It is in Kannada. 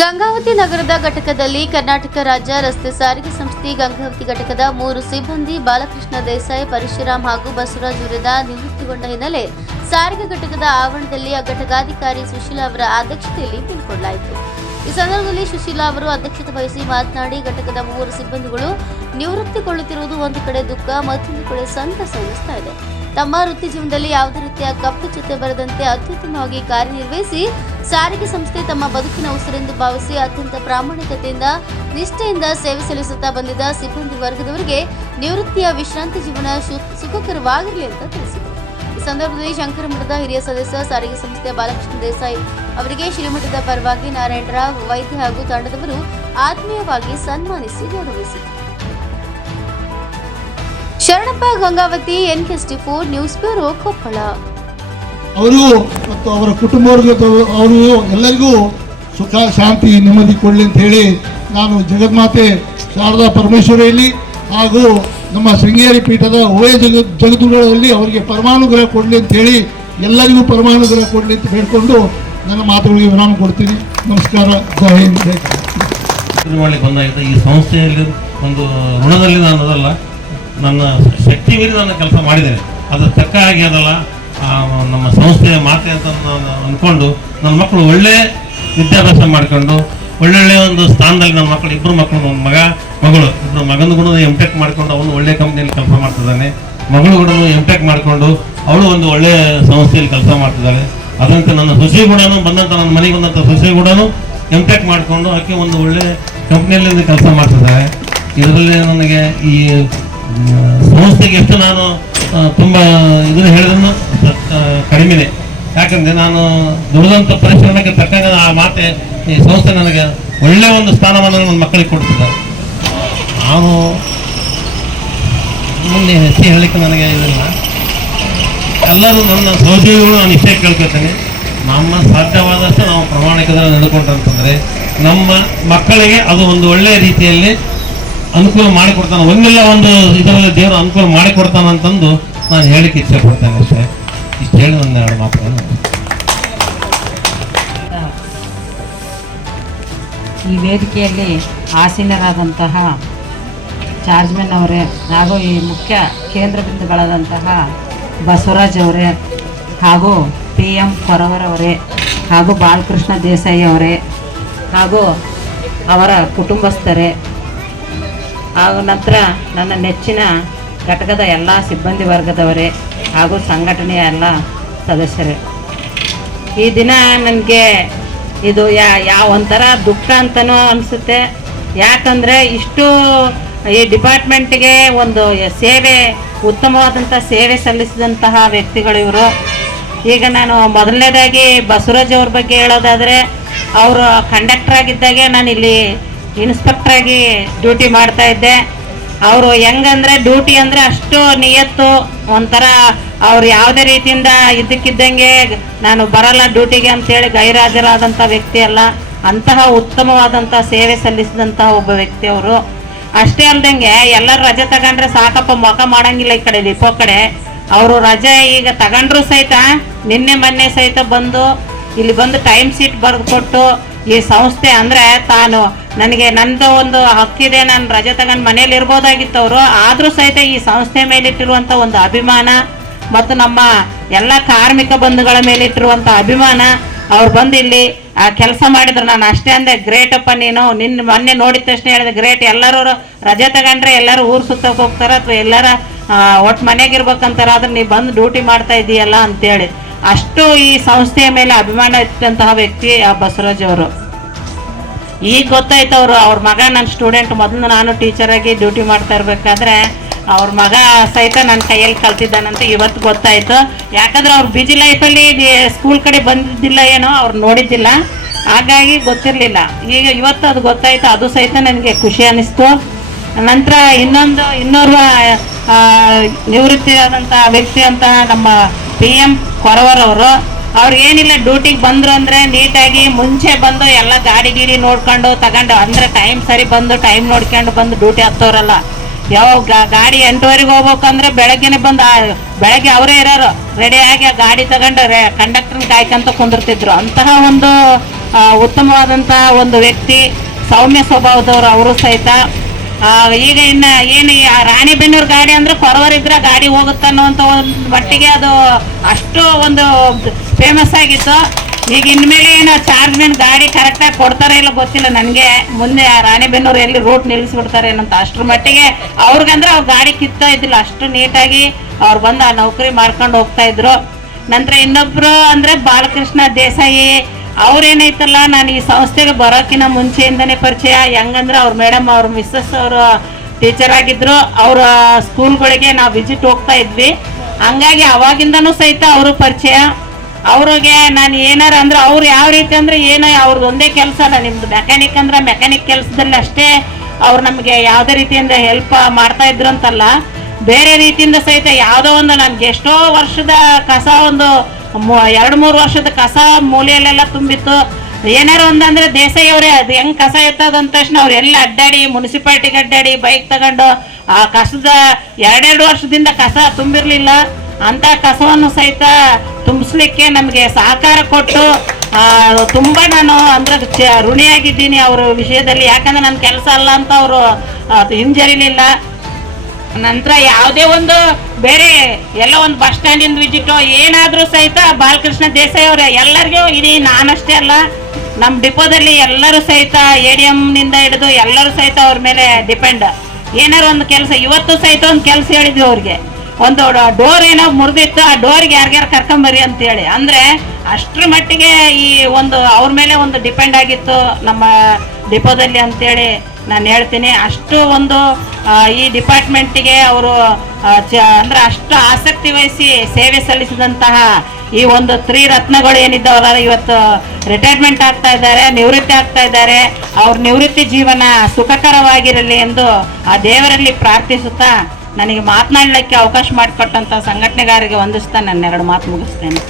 ಗಂಗಾವತಿ ನಗರದ ಘಟಕದಲ್ಲಿ ಕರ್ನಾಟಕ ರಾಜ್ಯ ರಸ್ತೆ ಸಾರಿಗೆ ಸಂಸ್ಥೆ ಗಂಗಾವತಿ ಘಟಕದ ಮೂರು ಸಿಬ್ಬಂದಿ ಬಾಲಕೃಷ್ಣ ದೇಸಾಯಿ ಪರಶುರಾಮ್ ಹಾಗೂ ಬಸವರಾಜ್ ವಿರುದ್ಧ ನಿವೃತ್ತಿಗೊಂಡ ಹಿನ್ನೆಲೆ ಸಾರಿಗೆ ಘಟಕದ ಆವರಣದಲ್ಲಿ ಆ ಘಟಕಾಧಿಕಾರಿ ಸುಶೀಲಾ ಅವರ ಅಧ್ಯಕ್ಷತೆಯಲ್ಲಿ ಬೀಳ್ಕೊಡಲಾಯಿತು ಈ ಸಂದರ್ಭದಲ್ಲಿ ಸುಶೀಲಾ ಅವರು ಅಧ್ಯಕ್ಷತೆ ವಹಿಸಿ ಮಾತನಾಡಿ, ಘಟಕದ ಮೂವರು ಸಿಬ್ಬಂದಿಗಳು ನಿವೃತ್ತಿಗೊಳ್ಳುತ್ತಿರುವುದು ಒಂದು ಕಡೆ ದುಃಖ, ಮತ್ತೊಂದು ಕಡೆ ಸಂತಸ ಎನಿಸ್ತಾ ಇದೆ. ತಮ್ಮ ವೃತ್ತಿ ಜೀವನದಲ್ಲಿ ಯಾವುದೇ ರೀತಿಯ ಕಪ್ಪು ಚುತ್ತೆ ಬರದಂತೆ ಅತ್ಯುತ್ತಮವಾಗಿ ಕಾರ್ಯನಿರ್ವಹಿಸಿ, ಸಾರಿಗೆ ಸಂಸ್ಥೆ ತಮ್ಮ ಬದುಕಿನ ಉಸಿರೆಂದು ಭಾವಿಸಿ ಅತ್ಯಂತ ಪ್ರಾಮಾಣಿಕತೆಯಿಂದ, ನಿಷ್ಠೆಯಿಂದ ಸೇವೆ ಸಲ್ಲಿಸುತ್ತಾ ಬಂದಿದ್ದ ಸಿಬ್ಬಂದಿ ವರ್ಗದವರಿಗೆ ನಿವೃತ್ತಿಯ ವಿಶ್ರಾಂತಿ ಜೀವನ ಸುಖಕರವಾಗಿರಲಿ ಅಂತ ತಿಳಿಸಿದರು. ಈ ಸಂದರ್ಭದಲ್ಲಿ ಶಂಕರ ಮಠದ ಹಿರಿಯ ಸದಸ್ಯ, ಸಾರಿಗೆ ಸಂಸ್ಥೆ ಬಾಲಕೃಷ್ಣ ದೇಸಾಯಿ ಅವರಿಗೆ ಶ್ರೀಮಠದ ಪರವಾಗಿ ನಾರಾಯಣರಾವ್ ವೈದ್ಯ ಹಾಗೂ ತಂಡದವರು ಆತ್ಮೀಯವಾಗಿ ಸನ್ಮಾನಿಸಿ ಗೌರವಿಸಿದರು. Sharanappa Gangavathi N T four news bureau Koppal. ಅವರು ಮತ್ತು ಅವರ ಕುಟುಂಬವರ್ಗ ಅವರು ಎಲ್ಲರಿಗೂ ಸುಖ ಶಾಂತಿ ನೆಮ್ಮದಿ ಕೊಡಲಿ ಅಂತ ಹೇಳಿ ನಾನು ಜಗನ್ಮಾತೆ ಶಾರದಾ ಪರಮೇಶ್ವರಿಯಲ್ಲಿ ಹಾಗೂ ನಮ್ಮ ಶೃಂಗೇರಿ ಪೀಠದ ಉಭಯ ಜಗ ಜಗದುಗಳಲ್ಲಿ ಅವರಿಗೆ ಪರಮಾನುಗ್ರಹ ಕೊಡಲಿ ಅಂತ ಹೇಳಿ ಎಲ್ಲರಿಗೂ ಪರಮಾನುಗ್ರಹ ಕೊಡಲಿ ಅಂತ ಹೇಳ್ಕೊಂಡು ನನ್ನ ಮಾತುಗಳಿಗೆ ವಿರಾಮ ಕೊಡ್ತೀನಿ. ನಮಸ್ಕಾರ. ಜಯ ಹಿಂದ್. ಬಂದಾಗಿದೆ ಈ ಸಂಸ್ಥೆಯಲ್ಲಿ ಒಂದು ಋಣದಲ್ಲಿ ನಾನು ಅದಲ್ಲ. ನನ್ನ ಶಕ್ತಿ ಮೀರಿ ನಾನು ಕೆಲಸ ಮಾಡಿದ್ದೇನೆ. ಅದು ತಕ್ಕ ಹಾಗೆ ಅದಲ್ಲ ನಮ್ಮ ಸಂಸ್ಥೆಯ ಮಾತೆ ಅಂತ ಅಂದ್ಕೊಂಡು ನನ್ನ ಮಕ್ಕಳು ಒಳ್ಳೆ ವಿದ್ಯಾಭ್ಯಾಸ ಮಾಡಿಕೊಂಡು, ಒಳ್ಳೊಳ್ಳೆ ಒಂದು ಸ್ಥಾನದಲ್ಲಿ ನಮ್ಮ ಮಕ್ಕಳು ಇಬ್ಬರು ಮಕ್ಕಳು ಒಂದು ಮಗ, ಮಗಳು ಇಬ್ಬರು ಮಗನ ಕೂಡ ಎಂ ಟೆಕ್ ಮಾಡ್ಕೊಂಡು ಅವನು ಒಳ್ಳೆ ಕಂಪ್ನಿಯಲ್ಲಿ ಕೆಲಸ ಮಾಡ್ತಿದ್ದಾನೆ. ಮಗಳು ಕೂಡ ಎಂ ಟೆಕ್ ಮಾಡಿಕೊಂಡು ಅವಳು ಒಂದು ಒಳ್ಳೆ ಸಂಸ್ಥೆಯಲ್ಲಿ ಕೆಲಸ ಮಾಡ್ತಿದ್ದಾಳೆ. ಅದರಂತೆ ನನ್ನ ಸೊಸೆ ಕೂಡ ಬಂದಂಥ ನನ್ನ ಮನೆಗೆ ಬಂದಂಥ ಸೊಸೆ ಕೂಡ ಎಂ ಟೆಕ್ ಮಾಡಿಕೊಂಡು ಆಕೆ ಒಂದು ಒಳ್ಳೆ ಕಂಪ್ನಿಯಲ್ಲಿ ಕೆಲಸ ಮಾಡ್ತಿದ್ದಾರೆ ಇದರಲ್ಲಿ ನನಗೆ ಈ ಸಂಸ್ಥೆಗೆ ಎಷ್ಟು ನಾನು ತುಂಬ ಇದನ್ನು ಹೇಳಿದ್ರು ಕಡಿಮೆನೆ. ಯಾಕಂದ್ರೆ ನಾನು ದುಡಿದಂಥ ಪರಿಶ್ರಮಕ್ಕೆ ತಕ್ಕಂಗೆ ಆ ಮಾತೆ ಈ ಸಂಸ್ಥೆ ನನಗೆ ಒಳ್ಳೆಯ ಒಂದು ಸ್ಥಾನವನ್ನು ನನ್ನ ಮಕ್ಕಳಿಗೆ ಕೊಡ್ತಿದ್ದಾರೆ. ನಾನು ಮುಂದೆ ಹೆಚ್ಚು ಹೇಳಲಿಕ್ಕೆ ನನಗೆ ಇದಿಲ್ಲ. ಎಲ್ಲರೂ ನನ್ನ ಸಹೋದ್ಯೋಗಿಗಳು ನಾನು ಇಷ್ಟೇ ಕೇಳ್ಕೊಳ್ತೇನೆ. ನಮ್ಮ ಸಾಧ್ಯವಾದಷ್ಟು ನಾವು ಪ್ರಾಮಾಣಿಕದಲ್ಲಿ ನಡ್ಕೊಂಡ್ರಂತಂದ್ರೆ ನಮ್ಮ ಮಕ್ಕಳಿಗೆ ಅದು ಒಂದು ಒಳ್ಳೆಯ ರೀತಿಯಲ್ಲಿ ಅನುಕೂಲ ಮಾಡಿಕೊಡ್ತಾನೆ. ಒಂದಿಲ್ಲ ಒಂದು ಇದರಲ್ಲಿ ದೇವರು ಅನುಕೂಲ ಮಾಡಿಕೊಡ್ತಾನೆ ಅಂತಂದು ನಾನು ಹೇಳಿಕೆ ಇಚ್ಛೆ ಪಡ್ತೇನೆ ಅಷ್ಟೇ. ಇಷ್ಟು ಹೇಳಿ ನನ್ನ ಎರಡು ಮಾತುಗಳನ್ನು ಈ ವೇದಿಕೆಯಲ್ಲಿ ಆಸೀನರಾದಂತಹ ಚಾರ್ಜ್ಮನ್ ಅವರೇ, ಹಾಗೂ ಈ ಮುಖ್ಯ ಕೇಂದ್ರ ಬಿಂದುಗಳಾದಂತಹ ಬಸವರಾಜ್ ಅವರೇ, ಹಾಗೂ ಪಿ ಎಂ ಕೊರವರವರೇ ಹಾಗೂ ಬಾಲಕೃಷ್ಣ ದೇಸಾಯಿ ಅವರೇ, ಹಾಗೂ ಅವರ ಕುಟುಂಬಸ್ಥರೇ ಹಾಗೂ ನಂತರ ನನ್ನ ನೆಚ್ಚಿನ ಘಟಕದ ಎಲ್ಲ ಸಿಬ್ಬಂದಿ ವರ್ಗದವರೇ ಹಾಗೂ ಸಂಘಟನೆಯ ಎಲ್ಲ ಸದಸ್ಯರೇ. ಈ ದಿನ ನನಗೆ ಇದು ಯಾ, ಯಾವ ಒಂಥರ ದುಃಖ ಅಂತನೂ ಅನಿಸುತ್ತೆ. ಯಾಕಂದರೆ ಇಷ್ಟು ಈ ಡಿಪಾರ್ಟ್ಮೆಂಟ್ಗೆ ಒಂದು ಸೇವೆ, ಉತ್ತಮವಾದಂಥ ಸೇವೆ ಸಲ್ಲಿಸಿದಂತಹ ವ್ಯಕ್ತಿಗಳು ಇವರು. ಈಗ ನಾನು ಮೊದಲನೇದಾಗಿ ಬಸವರಾಜ್ ಅವ್ರ ಬಗ್ಗೆ ಹೇಳೋದಾದರೆ, ಅವರು ಕಂಡಕ್ಟರ್ ಆಗಿದ್ದಾಗೆ ನಾನು ಇಲ್ಲಿ ಇನ್ಸ್ಪೆಕ್ಟರ್ ಆಗಿ ಡ್ಯೂಟಿ ಮಾಡ್ತಾ ಇದ್ದೆ. ಅವರು ಹೆಂಗಂದ್ರೆ ಡ್ಯೂಟಿ ಅಂದ್ರೆ ಅಷ್ಟು ನಿಯತ್ತು, ಒಂಥರ ಅವ್ರು ಯಾವುದೇ ರೀತಿಯಿಂದ ಇದಕ್ಕಿದ್ದಂಗೆ ನಾನು ಬರಲ್ಲ ಡ್ಯೂಟಿಗೆ ಅಂತೇಳಿ ಗೈರಾಜರಾದಂಥ ವ್ಯಕ್ತಿ ಅಲ್ಲ. ಅಂತಹ ಉತ್ತಮವಾದಂಥ ಸೇವೆ ಸಲ್ಲಿಸಿದಂತಹ ಒಬ್ಬ ವ್ಯಕ್ತಿ ಅವರು. ಅಷ್ಟೇ ಅಲ್ದಂಗೆ ಎಲ್ಲರೂ ರಜೆ ತಗೊಂಡ್ರೆ ಸಾಕಪ್ಪ, ಮೊಕ ಮಾಡಂಗಿಲ್ಲ ಈ ಕಡೆ ಡಿಪೋ ಕಡೆ. ಅವರು ರಜೆ ಈಗ ತಗೊಂಡ್ರು ಸಹಿತ, ನಿನ್ನೆ ಮೊನ್ನೆ ಸಹಿತ ಬಂದು, ಇಲ್ಲಿ ಬಂದು ಟೈಮ್ ಶೀಟ್ ಬರೆದು ಕೊಟ್ಟು, ಈ ಸಂಸ್ಥೆ ಅಂದ್ರೆ ತಾನು ನನಗೆ ನಂದು ಒಂದು ಹಕ್ಕಿದೆ, ನಾನು ರಜೆ ತಗೊಂಡು ಮನೇಲಿ ಇರ್ಬೋದಾಗಿತ್ತು ಅವರು. ಆದರೂ ಸಹಿತ ಈ ಸಂಸ್ಥೆ ಮೇಲಿಟ್ಟಿರುವಂಥ ಒಂದು ಅಭಿಮಾನ ಮತ್ತು ನಮ್ಮ ಎಲ್ಲ ಕಾರ್ಮಿಕ ಬಂಧುಗಳ ಮೇಲಿಟ್ಟಿರುವಂಥ ಅಭಿಮಾನ ಅವ್ರು ಬಂದು ಇಲ್ಲಿ, ಆ ಕೆಲಸ ಮಾಡಿದ್ರು. ನಾನು ಅಷ್ಟೇ ಅಂದೆ ಗ್ರೇಟ್ ಅಪ್ಪ ನೀನು. ನಿನ್ನ ಮೊನ್ನೆ ನೋಡಿದ ತಕ್ಷಣ ಹೇಳಿದೆ ಗ್ರೇಟ್ ಎಲ್ಲರೂ ರಜೆ ತಗೊಂಡ್ರೆ ಎಲ್ಲರೂ ಊರು ಸುತ್ತಕ್ಕೆ ಹೋಗ್ತಾರೆ ಅಥವಾ ಎಲ್ಲರ ಒಟ್ಟು ಮನೆಗಿರ್ಬೇಕಂತಾರೆ ಆದ್ರೆ ನೀವು ಬಂದು ಡ್ಯೂಟಿ ಮಾಡ್ತಾ ಇದೀಯಲ್ಲ ಅಂತೇಳಿ. ಅಷ್ಟು ಈ ಸಂಸ್ಥೆಯ ಮೇಲೆ ಅಭಿಮಾನ ಇಟ್ಟಂತಹ ವ್ಯಕ್ತಿ ಆ ಬಸವರಾಜ್ ಅವರು. ಈಗ ಗೊತ್ತಾಯ್ತು ಅವರು, ಅವ್ರ ಮಗ ನನ್ನ ಸ್ಟೂಡೆಂಟ್ ಮೊದಲು ನಾನು ಟೀಚರಾಗಿ ಡ್ಯೂಟಿ ಮಾಡ್ತಾ ಇರಬೇಕಾದ್ರೆ ಅವ್ರ ಮಗ ಸಹಿತ ನನ್ನ ಕೈಯಲ್ಲಿ ಕಲ್ತಿದ್ದಾನಂತ ಇವತ್ತು ಗೊತ್ತಾಯ್ತು. ಯಾಕಂದ್ರೆ ಅವ್ರು ಬಿಜಿ ಲೈಫಲ್ಲಿ ಸ್ಕೂಲ್ ಕಡೆ ಬಂದಿದ್ದಿಲ್ಲ ಏನೋ, ಅವ್ರು ನೋಡಿದ್ದಿಲ್ಲ. ಹಾಗಾಗಿ ಗೊತ್ತಿರಲಿಲ್ಲ. ಈಗ ಇವತ್ತು ಅದು ಗೊತ್ತಾಯ್ತು, ಅದು ಸಹಿತ ನನಗೆ ಖುಷಿ ಅನ್ನಿಸ್ತು ನಂತರ ಇನ್ನೊಂದು, ಇನ್ನೋರ್ವ ನಿವೃತ್ತಿ ಆದಂಥ ವ್ಯಕ್ತಿ ಅಂತ ನಮ್ಮ ಪಿ ಎಂ ಕೊರವರವರು ಅವ್ರು ಏನಿಲ್ಲ ಡ್ಯೂಟಿಗೆ ಬಂದರು ಅಂದರೆ ನೀಟಾಗಿ ಮುಂಚೆ ಬಂದು ಎಲ್ಲ ಗಾಡಿ ಗೀಡಿ ನೋಡ್ಕೊಂಡು ತಗೊಂಡು, ಅಂದರೆ ಟೈಮ್ ಸರಿ ಬಂದು ಟೈಮ್ ನೋಡ್ಕೊಂಡು ಬಂದು ಡ್ಯೂಟಿ ಹತ್ತೋರಲ್ಲ. ಯಾವ ಗಾಡಿ ಎಂಟುವರೆಗೆ ಹೋಗ್ಬೇಕಂದ್ರೆ ಬೆಳಗ್ಗೆನೆ ಬಂದು ಬೆಳಗ್ಗೆ ಅವರೇ ಇರೋರು ರೆಡಿಯಾಗಿ ಆ ಗಾಡಿ ತಗೊಂಡು ಕಂಡಕ್ಟರ್ನ ಕಾಯ್ಕೊಂತ ಕುಂದಿರ್ತಿದ್ರು. ಅಂತಹ ಒಂದು ಉತ್ತಮವಾದಂಥ ಒಂದು ವ್ಯಕ್ತಿ, ಸೌಮ್ಯ ಸ್ವಭಾವದವರು, ಅವರು ಸಹಿತ. ಈಗ ಇನ್ನ ಏನು ಆ ರಾಣಿಬೆನ್ನೂರು ಗಾಡಿ ಅಂದ್ರೆ ಕೊರವರಿದ್ರೆ ಗಾಡಿ ಹೋಗುತ್ತೆ ಅನ್ನುವಂತ ಒಂದು ಮಟ್ಟಿಗೆ ಅದು ಅಷ್ಟು ಒಂದು ಫೇಮಸ್ ಆಗಿತ್ತು. ಈಗ ಇನ್ಮೇಲೆ ಏನು ಚಾರ್ಜ್ ಮೇಲೆ ಗಾಡಿ ಕರೆಕ್ಟಾಗಿ ಕೊಡ್ತಾರೆ ಇಲ್ಲ ಗೊತ್ತಿಲ್ಲ ನನಗೆ. ಮುಂದೆ ಆ ರಾಣಿಬೆನ್ನೂರು ಎಲ್ಲಿ ರೂಟ್ ನಿಲ್ಲಿಸ್ಬಿಡ್ತಾರೆ ಏನಂತ ಅಷ್ಟ್ರ ಮಟ್ಟಿಗೆ ಅವ್ರಿಗಂದ್ರೆ ಅವ್ರ ಗಾಡಿ ಕಿತ್ತಾ ಇದ್ದಿಲ್ಲ. ಅಷ್ಟು ನೀಟಾಗಿ ಅವ್ರು ಬಂದು ಆ ನೌಕರಿ ಮಾಡ್ಕೊಂಡು ಹೋಗ್ತಾ ಇದ್ರು. ನಂತರ ಇನ್ನೊಬ್ರು ಅಂದ್ರೆ ಬಾಲಕೃಷ್ಣ ದೇಸಾಯಿ ಅವ್ರೇನೈತಲ್ಲ, ನಾನು ಈ ಸಂಸ್ಥೆಗೆ ಬರೋಕ್ಕಿಂತ ಮುಂಚೆಯಿಂದನೇ ಪರಿಚಯ. ಹೆಂಗಂದ್ರೆ ಅವ್ರ ಮೇಡಮ್, ಅವ್ರ ಮಿಸ್ಸಸ್ ಅವರು ಟೀಚರ್ ಆಗಿದ್ರು. ಅವರ ಸ್ಕೂಲ್ಗಳಿಗೆ ನಾವು ವಿಸಿಟ್ ಹೋಗ್ತಾ ಇದ್ವಿ. ಹಂಗಾಗಿ ಅವಾಗಿಂದನೂ ಸಹಿತ ಅವರು ಪರಿಚಯ. ಅವ್ರಿಗೆ ನಾನು ಏನಾರ ಅಂದ್ರೆ ಅವ್ರು ಯಾವ ರೀತಿ ಅಂದ್ರೆ ಏನೋ ಅವ್ರದ್ದು ಒಂದೇ ಕೆಲಸ ಅಲ್ಲ, ನಿಮ್ದು ಮೆಕ್ಯಾನಿಕ್ ಅಂದ್ರೆ ಮೆಕ್ಯಾನಿಕ್ ಕೆಲಸದಲ್ಲಿ ಅಷ್ಟೇ ಅವ್ರು ನಮಗೆ ಯಾವುದೇ ರೀತಿಯಿಂದ ಹೆಲ್ಪ್ ಮಾಡ್ತಾ ಇದ್ರು ಅಂತಲ್ಲ. ಬೇರೆ ರೀತಿಯಿಂದ ಸಹಿತ ಯಾವುದೋ ಒಂದು ನನ್ಗೆ ಎಷ್ಟೋ ವರ್ಷದ ಕಸ ಒಂದು ಎರಡು ಮೂರು ವರ್ಷದ ಕಸ ಮೂಲೆಯಲ್ಲೆಲ್ಲ ತುಂಬಿತ್ತು. ಏನಾರ ಒಂದಂದ್ರೆ ದೇಸಾಯಿ ಅವರೇ ಅದು ಹೆಂಗ್ ಕಸ ಎತ್ತದ ಅಂದ ತಕ್ಷಣ ಅವ್ರು ಎಲ್ಲ ಅಡ್ಡಾಡಿ ಮುನ್ಸಿಪಾಲ್ಟಿಗೆ ಅಡ್ಡಾಡಿ ಬೈಕ್ ತಗೊಂಡು ಆ ಕಸದ ಎರಡೆರಡು ವರ್ಷದಿಂದ ಕಸ ತುಂಬಿರ್ಲಿಲ್ಲ. ಅಂತ ಕಸವನ್ನು ಸಹಿತ ತುಂಬಿಸ್ಲಿಕ್ಕೆ ನಮಗೆ ಸಹಕಾರ ಕೊಟ್ಟು ಆ, ತುಂಬಾ ನಾನು ಅಂದ್ರೆ ಋಣಿಯಾಗಿದ್ದೀನಿ ಅವ್ರ ವಿಷಯದಲ್ಲಿ. ಯಾಕಂದ್ರೆ ನನ್ನ ಕೆಲಸ ಅಲ್ಲ ಅಂತ ಅವರು ಹಿಂಜರಿಲಿಲ್ಲ. ನಂತರ ಯಾವುದೇ ಒಂದು ಬೇರೆ ಎಲ್ಲ ಒಂದು ಬಸ್ ಸ್ಟ್ಯಾಂಡಿಂದ ವಿಸಿಟೋ ಏನಾದರೂ ಸಹಿತ ಬಾಲಕೃಷ್ಣ ದೇಸಾಯಿ ಅವರೇ, ಎಲ್ಲರಿಗೂ ಇಡೀ ನಾನಷ್ಟೇ ಅಲ್ಲ ನಮ್ಮ ಡಿಪೋದಲ್ಲಿ ಎಲ್ಲರೂ ಸಹಿತ ಎ ಡಿ ಎಮ್ನಿಂದ ಹಿಡಿದು ಎಲ್ಲರೂ ಸಹಿತ ಅವ್ರ ಮೇಲೆ ಡಿಪೆಂಡ್ ಏನಾರು ಒಂದು ಕೆಲಸ, ಇವತ್ತು ಸಹಿತ ಒಂದು ಕೆಲಸ ಹೇಳಿದ್ವಿ ಅವ್ರಿಗೆ. ಒಂದು ಡೋರ್ ಏನೋ ಮುರಿದಿತ್ತು, ಆ ಡೋರ್ಗೆ ಯಾರ್ಯಾರು ಕರ್ಕೊಂಬರಿ ಅಂತೇಳಿ. ಅಂದರೆ ಅಷ್ಟರ ಮಟ್ಟಿಗೆ ಈ ಒಂದು ಅವ್ರ ಮೇಲೆ ಒಂದು ಡಿಪೆಂಡ್ ಆಗಿತ್ತು ನಮ್ಮ ಡಿಪೋದಲ್ಲಿ ಅಂತೇಳಿ. ನಾನು ಹೇಳ್ತೀನಿ, ಅಷ್ಟು ಒಂದು ಈ ಡಿಪಾರ್ಟ್ಮೆಂಟಿಗೆ ಅವರು ಅಂದರೆ ಅಷ್ಟು ಆಸಕ್ತಿ ವಹಿಸಿ ಸೇವೆ ಸಲ್ಲಿಸಿದಂತಹ ಈ ಒಂದು ತ್ರೀ ರತ್ನಗಳು ಏನಿದ್ದಾವಲ್ಲ ಇವತ್ತು ರಿಟೈರ್ಮೆಂಟ್ ಆಗ್ತಾ ಇದ್ದಾರೆ, ನಿವೃತ್ತಿ ಆಗ್ತಾ ಇದ್ದಾರೆ. ಅವ್ರ ನಿವೃತ್ತಿ ಜೀವನ ಸುಖಕರವಾಗಿರಲಿ ಎಂದು ಆ ದೇವರಲ್ಲಿ ಪ್ರಾರ್ಥಿಸುತ್ತಾ ನನಗೆ ಮಾತನಾಡಲಿಕ್ಕೆ ಅವಕಾಶ ಮಾಡಿಕೊಟ್ಟಂಥ ಸಂಘಟನೆಗಾರರಿಗೆ ವಂದಿಸ್ತಾ ನನ್ನ ಎರಡು ಮಾತು ಮುಗಿಸ್ತೇನೆ.